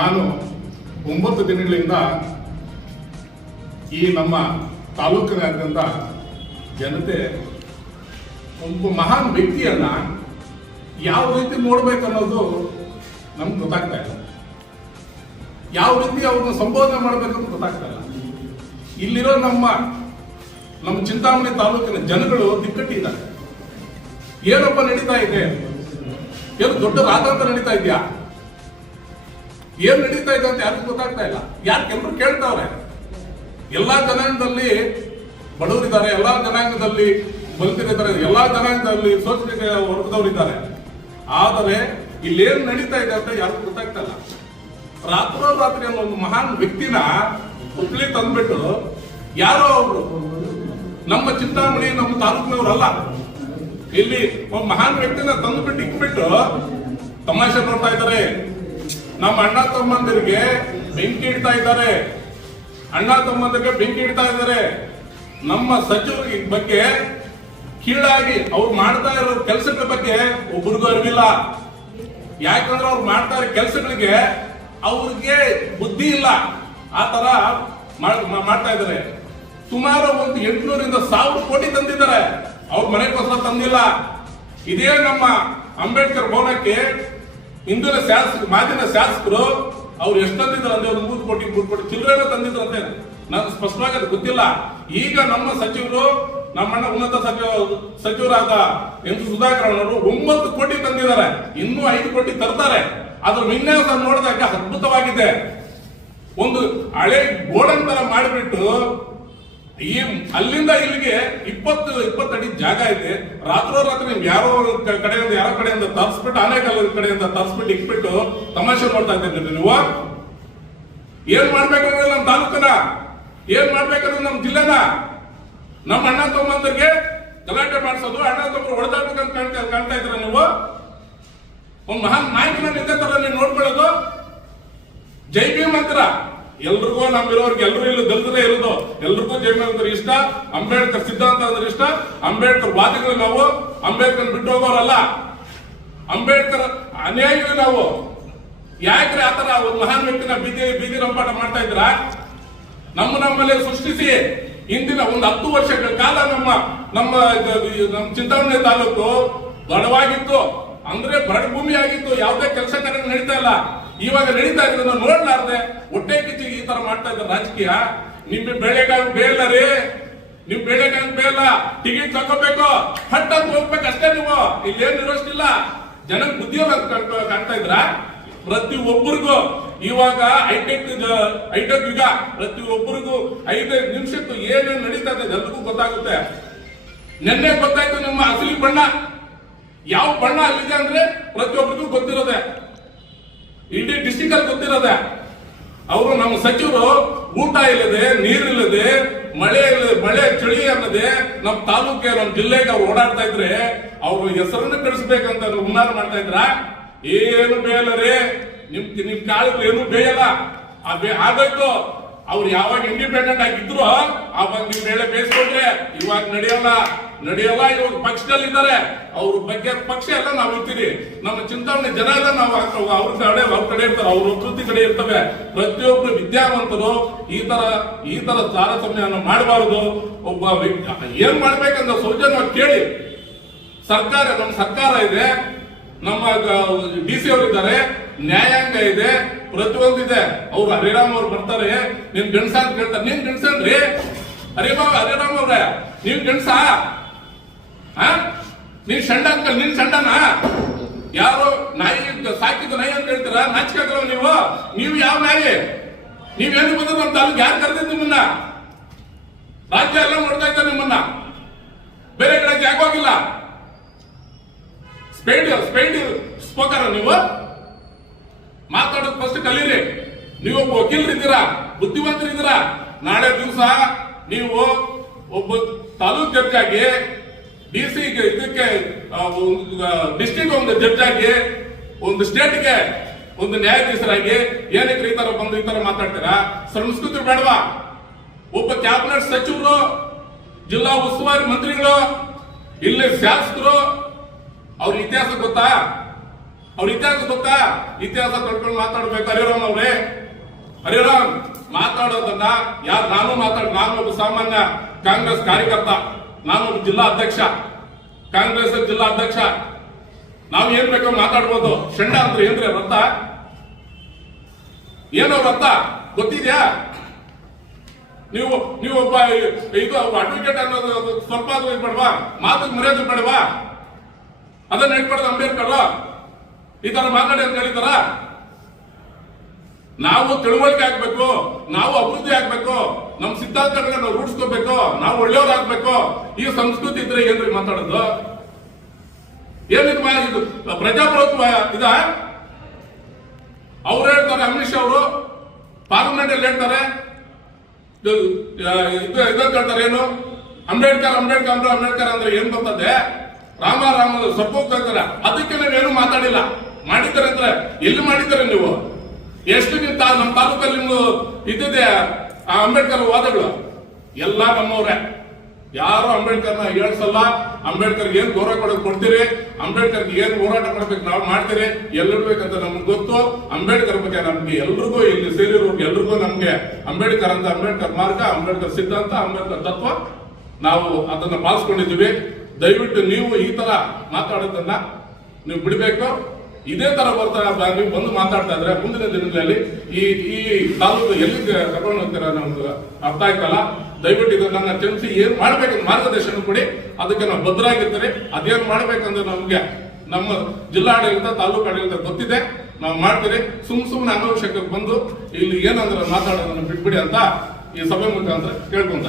ನಾನು ಒಂಬತ್ತು ದಿನಗಳಿಂದ ಈ ನಮ್ಮ ತಾಲೂಕಿನಾದ್ಯಂತ ಜನತೆ ಒಬ್ಬ ಮಹಾನ್ ವ್ಯಕ್ತಿಯನ್ನ ಯಾವ ರೀತಿ ನೋಡ್ಬೇಕನ್ನೋದು ನಮ್ಗೆ ಗೊತ್ತಾಗ್ತಾ ಇಲ್ಲ. ಯಾವ ರೀತಿ ಅವ್ರನ್ನ ಸಂಬೋಧನೆ ಮಾಡ್ಬೇಕಂತ ಗೊತ್ತಾಗ್ತಾ ಇಲ್ಲ. ಇಲ್ಲಿರೋ ನಮ್ಮ ನಮ್ಮ ಚಿಂತಾಮಣಿ ತಾಲೂಕಿನ ಜನಗಳು ದಿಕ್ಕಟ್ಟಿದ್ದಾರೆ ಏನಪ್ಪ ನಡೀತಾ ಇದೆ? ಏನು ದೊಡ್ಡ ರಾಜಾಂತ ನಡೀತಾ ಇದೆಯಾ? ಏನ್ ನಡೀತಾ ಇದೆ ಅಂತ ಯಾರಿಗೂ ಗೊತ್ತಾಗ್ತಾ ಇಲ್ಲ. ಯಾರು ಕೆಲವರು ಕೇಳ್ತಾವ್ರೆ? ಎಲ್ಲಾ ಜನಾಂಗದಲ್ಲಿ ಬಡವರಿದ್ದಾರೆ ಎಲ್ಲಾ ಜನಾಂಗದಲ್ಲಿ ಬಲಿತರಿದ್ದಾರೆ ಎಲ್ಲಾ ಜನಾಂಗದಲ್ಲಿ ಸೋಚಿಕೆ ವರ್ಗದವರಿದ್ದಾರೆ. ಆದರೆ ಇಲ್ಲೇನ್ ನಡೀತಾ ಇದೆ ಅಂತ ಯಾರಿಗೂ ಗೊತ್ತಾಗ್ತಾ ಇಲ್ಲ. ರಾತ್ರೋರಾತ್ರಿ ಅನ್ನೋ ಒಂದು ಮಹಾನ್ ವ್ಯಕ್ತಿನ ಹುಬ್ಳಿ ತಂದ್ಬಿಟ್ಟು ಯಾರೋ ಅವರು? ನಮ್ಮ ಚಿಂತಾಮಣಿ, ನಮ್ಮ ತಾಲೂಕಿನವರಲ್ಲ. ಇಲ್ಲಿ ಒಬ್ಬ ಮಹಾನ್ ವ್ಯಕ್ತಿನ ತಂದುಬಿಟ್ಟು ಇಟ್ಬಿಟ್ಟು ತಮಾಷೆ ನೋಡ್ತಾ ಇದ್ದಾರೆ. ನಮ್ಮ ಅಣ್ಣ ತಮ್ಮಂದಿರಿಗೆ ಬೆಂಕಿ ಇಡ್ತಾ ಇದ್ದಾರೆ. ಅಣ್ಣ ತಮ್ಮಂದಿರಿಗೆ ಬೆಂಕಿ ಇಡ್ತಾ ಇದ್ದಾರೆ. ನಮ್ಮ ಸಚಿವ ಬಗ್ಗೆ ಕೀಳಾಗಿ ಅವ್ರು ಮಾಡ್ತಾ ಇರೋ ಕೆಲಸಗಳ ಬಗ್ಗೆ ಒಬ್ರಿಗೂ ಅರಿವಿಲ್ಲ. ಯಾಕಂದ್ರೆ ಅವ್ರು ಮಾಡ್ತಾ ಇರೋ ಕೆಲಸಗಳಿಗೆ ಅವ್ರಿಗೆ ಬುದ್ಧಿ ಇಲ್ಲ. ಆ ತರ ಮಾಡ್- ಮಾ- ಮಾಡ್ತಾ ಇದ್ದಾರೆ. ಸುಮಾರು ಒಂದು ಎಂಟುನೂರಿಂದ ಸಾವಿರ ಕೋಟಿ ತಂದಿದ್ದಾರೆ. ಅವ್ರ ಮನೆಗೋಸ್ಕರ ತಂದಿಲ್ಲ. ಇದೇ ನಮ್ಮ ಅಂಬೇಡ್ಕರ್ ಭವನಕ್ಕೆ ಇಂದಿನ ಶಾಸಕ ಮಾಜಿನ ಶಾಸಕರು ಅವ್ರು ಎಷ್ಟು ತಂದಿದ್ರು ಅಂದ್ರೆ ಮೂರು ಕೋಟಿ ಮೂರು ಕೋಟಿ ಚಿಲ್ಲರೆ ತಂದಿದ್ರು ಅಂತ. ನಾನು ಸ್ಪಷ್ಟವಾಗಿ ಅದು ಗೊತ್ತಿಲ್ಲ. ಈಗ ನಮ್ಮ ಸಚಿವರು, ನಮ್ಮಣ್ಣ ಉನ್ನತ ಸಚಿವ, ಸಚಿವರಾದ ಎನ್ ಸುಧಾಕರ್ ಅವರು ಒಂಬತ್ತು ಕೋಟಿ ತಂದಿದ್ದಾರೆ. ಇನ್ನೂ ಐದು ಕೋಟಿ ತರ್ತಾರೆ. ಅದ್ರ ವಿನ್ಯಾಸ ನೋಡಿದಾಗ ಅದ್ಭುತವಾಗಿದೆ. ಒಂದು ಹಳೆ ಗೋಡನ್ ತರ ಮಾಡಿಬಿಟ್ಟು ಈ ಅಲ್ಲಿಂದ ಇಲ್ಲಿಗೆ ಇಪ್ಪತ್ತು ಇಪ್ಪತ್ತು ಅಡಿ ಜಾಗ ಇದೆ ರಾತ್ರೋರಾತ್ರಿ ನಿಮ್ ಯಾರೋ ಕಡೆಯಿಂದ ಯಾರೋ ಕಡೆಯಿಂದ ತರಿಸ್ಬಿಟ್ಟು ಆನೆಕಲ್ ಕಡೆಯಿಂದ ತರ್ಸ್ಬಿಟ್ಟು ಇಟ್ಬಿಟ್ಟು ತಮಾಷೆ ಮಾಡ್ತಾ ಇದ್ದೀರಿ ನೀವು. ಏನ್ ಮಾಡ್ಬೇಕಂದ್ರೆ ನಮ್ಮ ತಾಲೂಕನ ಏನ್ ಮಾಡ್ಬೇಕಂದ್ರೆ ನಮ್ಮ ಜಿಲ್ಲೆನ? ನಮ್ಮ ಅಣ್ಣ ತಮ್ಮಂದ್ರಿಗೆ ಗಲಾಟೆ ಮಾಡಿಸೋದು, ಅಣ್ಣ ತಮ್ಮ ಹೊಡೆದಾಡ್ಬೇಕಂತ ಕಾಣ್ತಾ ಕಾಣ್ತಾ ಇದ್ರ ನೀವು? ಒಂದ್ ಮಹಾನ್ ನಾಯಕನ ನಿಂತ ತರ ನೀವು ನೋಡ್ಕೊಳ್ಳೋದು? ಜೈ ಭೀಮ್ ಅಂತೀರ? ಎಲ್ರಿಗೂ ನಮ್ಮಿರೋರ್ಗೆ ಎಲ್ಲರೂ ಇಲ್ಲಿ ದಲಿತರೇ ಇರೋದು, ಎಲ್ರಿಗೂ ಜೈ ಭೀಮ್ ಅಂದ್ರೆ ಇಷ್ಟ, ಅಂಬೇಡ್ಕರ್ ಸಿದ್ಧಾಂತ ಅಂದ್ರೆ ಇಷ್ಟ, ಅಂಬೇಡ್ಕರ್ ವಾದಿಗಳು ನಾವು, ಅಂಬೇಡ್ಕರ್ ಬಿಟ್ಟು ಹೋಗೋರಲ್ಲ. ಅಂಬೇಡ್ಕರ್ ಅನ್ಯಾಯಿಗಳು ನಾವು. ಯಾಕ್ರೆ ಆತರ ಒಂದು ಮಹಾನ್ ವ್ಯಕ್ತಿನ ಬೀದಿ ಬೀದಿ ರಂಪಾಟ ಮಾಡ್ತಾ ಇದ್ರ ನಮ್ಮ ನಮ್ಮಲ್ಲಿ ಸೃಷ್ಟಿಸಿ, ಇಂದಿನ ಒಂದು ಹತ್ತು ವರ್ಷಗಳ ಕಾಲ ನಮ್ಮ ನಮ್ಮ ನಮ್ಮ ಚಿಂತಾಮಣಿ ತಾಲೂಕು ಬಡವಾಗಿತ್ತು ಅಂದ್ರೆ ಬರಡ್ ಭೂಮಿ ಆಗಿತ್ತು, ಯಾವುದೇ ಕೆಲಸ ಕಾರ್ಯ ನಡೀತಾ ಇಲ್ಲ. ಇವಾಗ ನಡೀತಾ ಇರೋದನ್ನ ನೋಡ್ಲಾರ್ದೆ ಹೊಟ್ಟೆ ಕಿಚ್ಚಿ ಈ ತರ ಮಾಡ್ತಾ ಇದ್ದ ರಾಜಕೀಯ ನಿಮ್ ಬೆಳೆಗಾಲ ಬೇಲ್ಲ ರೀ. ನಿಮ್ ಬೆಳೆಗಾಲ ಬೇಲ್ಲ, ಟಿಕೆಟ್ ತಗೋಬೇಕು ಹಟ್ಟ ಹೋಗ್ಬೇಕು ಅಷ್ಟೇ ನೀವು. ಇಲ್ಲೇನ್ ಇರೋಷ್ಟಿಲ್ಲ. ಜನಕ್ಕೆ ಬುದ್ಧಿಯಲ್ಲ ಕಾಣ್ತಾ ಇದ್ರ? ಪ್ರತಿ ಒಬ್ಬರಿಗೂ ಇವಾಗ ಹೈಟೆಕ್ ಹೈಟೆಕ್ ಯುಗ, ಪ್ರತಿ ಒಬ್ಬರಿಗೂ ಐದೈದು ನಿಮಿಷಕ್ಕೂ ಏನೇನು ನಡೀತಾ ಇದೆ ಎಲ್ರಿಗೂ ಗೊತ್ತಾಗುತ್ತೆ. ನಿನ್ನೆ ಗೊತ್ತಾಯ್ತು ನಿಮ್ಮ ಅಸಲಿ ಬಣ್ಣ. ಯಾವ ಬಣ್ಣ ಅಲ್ಲಿದೆ ಅಂದ್ರೆ ಪ್ರತಿಯೊಬ್ಬರಿಗೂ ಗೊತ್ತಿರೋದೆ. ಇಡೀ ಡಿಸ್ಟಿಕ್ ಅಲ್ಲಿ ಗೊತ್ತಿರೋದೆ. ಅವರು ನಮ್ಮ ಸಚಿವರು ಊಟ ಇಲ್ಲದೆ ನೀರಿಲ್ಲದೆ ಮಳೆ ಇಲ್ಲದೆ, ಮಳೆ ಚಳಿ ಅನ್ನದೆ ನಮ್ಮ ತಾಲೂಕೆ ನಮ್ಮ ಜಿಲ್ಲೆಗೆ ಅವ್ರು ಓಡಾಡ್ತಾ ಇದ್ರೆ ಅವ್ರ ಹೆಸರನ್ನು ಕಳಿಸ್ಬೇಕಂತ ಹುನ್ನಾರ ಮಾಡ್ತಾ ಇದ್ರ? ಏನು ಬೇಯಲ್ಲರಿ ನಿಮ್ ನಿಮ್ ಕಾಳುಗಳು ಏನು ಬೇಯಲ್ಲ. ಆ ಬೇ- ಆಗಬೇಕು. ಅವ್ರು ಯಾವಾಗ ಇಂಡಿಪೆಂಡೆಂಟ್ ಆಗಿದ್ರು ಅವಾಗ ನಿಮ್ ಮೇಲೆ ಬೇಯಿಸ್ಕೊಂಡ್ರೆ ಇವಾಗ ನಡೆಯಲ್ಲ. ನಡೆಯಲ್ಲ ಇವಾಗ ಪಕ್ಷದಲ್ಲಿದ್ದಾರೆ. ಅವ್ರ ಬಗ್ಗೆ ಪಕ್ಷ ಎಲ್ಲ ನಾವು ಇರ್ತೀವಿ ನಮ್ಮ ಚಿಂತಾಮಣಿ ಜನ ಎಲ್ಲ ನಾವು. ಅವ್ರ ಕಡೆ ಅವ್ರ ಕಡೆ ಇರ್ತಾರೆ. ಅವ್ರ ಕೃತಿ ಕಡೆ ಇರ್ತವೆ. ಪ್ರತಿಯೊಬ್ಬರು ವಿದ್ಯಾವಂತರು ಈ ತರ ಈ ತರ ತಾರತಮ್ಯವನ್ನು ಮಾಡಬಾರದು. ಒಬ್ಬ ಏನ್ ಮಾಡ್ಬೇಕಂತ ಸೌಜನ್ಯ ಕೇಳಿ. ಸರ್ಕಾರ, ನಮ್ಮ ಸರ್ಕಾರ ಇದೆ. ನಮ್ಮ ಡಿ ಸಿ ಅವರಿದ್ದಾರೆ ನ್ಯಾಯಾಂಗ ಇದೆ. ಪ್ರತಿಯೊಂದು ಇದೆ. ಅವ್ರು ಹರಿರಾಮ್ ಅವ್ರು ಬರ್ತಾರೆ. ನಿನ್ ಗಣಸ ಅಂತ ಕೇಳ್ತಾರೆ. ನಿನ್ ಗಣಸನ್ರಿ ಹರಿರಾಮ್ ಹರಿರಾಮ್ ಅವ್ರೆ ನೀನ್ ಗಣಸ? ನೀನ್ ಸಣ್ಣ ಅಂತ ನಿನ್ ಸಣ್ಣನ ಯಾರು ನಾಯಿ ಸಾಕಿದ ನಾಯಿ ಅಂತ ಹೇಳ್ತೀರ? ನಾಚಿಕಾಗಲ್ಲ ನೀವು? ನೀವು ಯಾವ ನಾಯಿ? ನೀವೇನು ಬಂದ್ರೆ ನಮ್ಮ ತಾಲೂಕು ಯಾರು ಕರೆದಿದ್ದು ನಿಮ್ಮನ್ನ? ರಾಜ್ಯ ಎಲ್ಲ ನೋಡ್ತಾ ಇದ್ದಾರೆ ನಿಮ್ಮನ್ನ. ಬೇರೆ ಕಡೆ ಯಾಕೆ ಹೋಗಿಲ್ಲ? ಸ್ಪೇಡ್ ಸ್ಪೇಡ್ ಸ್ಪೋಕರ ನೀವು? ಮಾತಾಡೋದು ಫಸ್ಟ್ ಕಲೀರಿ. ನೀವೊಬ್ಬ ವಕೀಲರಿದ್ದೀರಾ ಬುದ್ಧಿವಂತರಿದ್ದೀರಾ? ನಾಳೆ ದಿವಸ ನೀವು ಒಬ್ಬ ತಾಲೂಕ್ ಜಡ್ಜ್ ಆಗಿ ಡಿ ಸಿ ಇದಕ್ಕೆ ಡಿಸ್ಟಿಕ್ ಒಂದು ಜಡ್ಜ್ ಆಗಿ, ಒಂದು ಸ್ಟೇಟ್ಗೆ ಒಂದು ನ್ಯಾಯಾಧೀಶರಾಗಿ ಏನಕ್ಕೆ ಈ ತರ ಬಂದು ಈ ತರ ಮಾತಾಡ್ತೀರಾ? ಸಂಸ್ಕೃತಿ ಬೇಡವಾ? ಒಬ್ಬ ಕ್ಯಾಬಿನೆಟ್ ಸಚಿವರು, ಜಿಲ್ಲಾ ಉಸ್ತುವಾರಿ ಮಂತ್ರಿಗಳು, ಇಲ್ಲಿ ಶಾಸಕರು, ಅವ್ರ ಇತಿಹಾಸ ಗೊತ್ತಾ? ಅವ್ರ ಇತಿಹಾಸ ಗೊತ್ತಾ? ಇತಿಹಾಸ ತಡ್ಕೊಂಡು ಮಾತಾಡ್ಬೇಕು ಹರಿರಾಮ್ ಅವ್ರೆ. ಹರಿರಾಮ್, ಮಾತಾಡೋದನ್ನ ಯಾರು, ನಾನು ಮಾತಾಡ, ನಾನು ಒಬ್ಬ ಸಾಮಾನ್ಯ ಕಾಂಗ್ರೆಸ್ ಕಾರ್ಯಕರ್ತ. ನಾನು ಜಿಲ್ಲಾ ಅಧ್ಯಕ್ಷ, ಕಾಂಗ್ರೆಸ್ ಜಿಲ್ಲಾ ಅಧ್ಯಕ್ಷ. ನಾವು ಏನ್ ಬೇಕೋ ಮಾತಾಡ್ಬೋದು. ಶಂಡ ಅಂದ್ರೆ ಏನ್ರಿ ವೃತ್ತ ಏನೋ ರಥ ಗೊತ್ತಿದ್ಯಾ? ನೀವು ನೀವು ಒಬ್ಬ ಇದು ಅಡ್ವೊಕೇಟ್ ಅನ್ನೋದು ಸ್ವಲ್ಪ ಆದ್ರೂ ಇದು ಬೇಡವಾ ಮರ್ಯಾದೆ ಬೇಡವಾ? ಅದನ್ನ ಹೇಳ್ಬಾರ್ದು ಅಂಬೇಡ್ಕರ್. ಈ ತರ ಮಾತಾಡಿ ಅಂತ ಹೇಳಿದಾರ ನಾವು ತಿಳುವಳಿಕೆ ಆಗ್ಬೇಕು ನಾವು ಅಭಿವೃದ್ಧಿ ಆಗ್ಬೇಕು ನಮ್ ಸಿದ್ಧಾಂತಗಳನ್ನ ನಾವು ರೂಢಿಸ್ಕೋಬೇಕು ನಾವು ಒಳ್ಳೆಯವ್ರಾಗ್ಬೇಕು. ಈ ಸಂಸ್ಕೃತಿ ಇದ್ರೆ ಏನ್ರಿ ಮಾತಾಡೋದು? ಏನಿದು ಮಾ- ಇದು? ಪ್ರಜಾಪ್ರಭುತ್ವ ಇದ? ಅವ್ರು ಹೇಳ್ತಾರೆ ಅಮಿತ್ ಶಾ ಅವರು ಪಾರ್ಲಿಮೆಂಟ್ ಅಲ್ಲಿ ಹೇಳ್ತಾರೆ. ಇದು ಆ, ಇದು ಇದನ್ನ ಹೇಳ್ತಾರೆ ಏನು? ಅಂಬೇಡ್ಕರ್ ಅಂಬೇಡ್ಕರ್ ಅಂದ್ರೆ ಅಂಬೇಡ್ಕರ್ ಅಂದ್ರೆ ಏನ್ ಬರ್ತದೆ ರಾಮ ರಾಮ ಸಪೋರ್ಟ್ ಅದಕ್ಕೆ ನಾವೇನು ಮಾತಾಡಿಲ್ಲ. ಮಾಡಿದ್ದಾರೆ ಅಂದ್ರೆ ಎಲ್ಲಿ ಮಾಡಿದ್ದಾರೆ ನೀವು? ಎಷ್ಟು ನಿಂತ ನಮ್ಮ ತಾಲೂಕಲ್ಲಿ ನೀವು ಇದ್ದಿದೆ, ಆ ಅಂಬೇಡ್ಕರ್ ವಾದಗಳು. ಎಲ್ಲ ನಮ್ಮವ್ರೆ. ಯಾರು ಅಂಬೇಡ್ಕರ್ನ ಹೇಳ್ಸಲ್ಲ ಅಂಬೇಡ್ಕರ್ ಏನ್ ಗೌರವ ಕೊಡೋದು ಕೊಡ್ತೀರಿ? ಅಂಬೇಡ್ಕರ್ ಏನ್ ಹೋರಾಟ ಮಾಡ್ಬೇಕು ನಾವು ಮಾಡ್ತೀರಿ? ಎಲ್ಲಿರ್ಬೇಕಂತ ನಮ್ಗೆ ಗೊತ್ತು. ಅಂಬೇಡ್ಕರ್ ಬಗ್ಗೆ ನಮ್ಗೆ ಎಲ್ರಿಗೂ ಇಲ್ಲಿ ಸೇರಿರೋ ಎಲ್ರಿಗೂ ನಮ್ಗೆ ಅಂಬೇಡ್ಕರ್ ಅಂತ ಅಂಬೇಡ್ಕರ್ ಮಾರ್ಗ, ಅಂಬೇಡ್ಕರ್ ಸಿದ್ಧಾಂತ, ಅಂಬೇಡ್ಕರ್ ತತ್ವ ನಾವು ಅದನ್ನ ಪಾಲಿಸ್ಕೊಂಡಿದ್ದೀವಿ. ದಯವಿಟ್ಟು ನೀವು ಈ ತರ ಮಾತಾಡೋದನ್ನ ನೀವು ಬಿಡಬೇಕು. ಇದೇ ತರ ಬರ್ತಾ ಬಂದು ಮಾತಾಡ್ತಾ ಇದ್ರೆ ಮುಂದಿನ ದಿನಗಳಲ್ಲಿ ಈ ಈ ತಾಲೂಕು ಎಲ್ಲಿ ಕರ್ಕೊಂಡು ಹೋಗ್ತೀರಾ ನಮ್ಗೆ ಅರ್ಥ ಆಯ್ತಲ್ಲ? ದಯವಿಟ್ಟು ಇದನ್ನ ತಿಳಿಸಿ ಏನ್ ಮಾಡ್ಬೇಕಂತ ಮಾರ್ಗದರ್ಶನ ಕೊಡಿ. ಅದಕ್ಕೆ ನಾವು ಭದ್ರಾಗಿರ್ತೀರಿ ಅದೇನ್ ಮಾಡ್ಬೇಕಂದ್ರೆ ನಮ್ಗೆ ನಮ್ಮ ಜಿಲ್ಲಾಡಳಿತ, ತಾಲೂಕು ಆಡಳಿತ ಗೊತ್ತಿದೆ. ನಾವು ಮಾಡ್ತೀರಿ. ಸುಮ್ ಸುಮ್ಮನೆ ಅನಾವಶ್ಯಕಕ್ಕೆ ಬಂದು ಇಲ್ಲಿ ಏನಂದ್ರೆ ಮಾತಾಡೋದನ್ನ ಬಿಟ್ಬಿಡಿ ಅಂತ ಈ ಸಭೆ ಮುಖಾಂತರ ಕೇಳ್ಕೊಂತ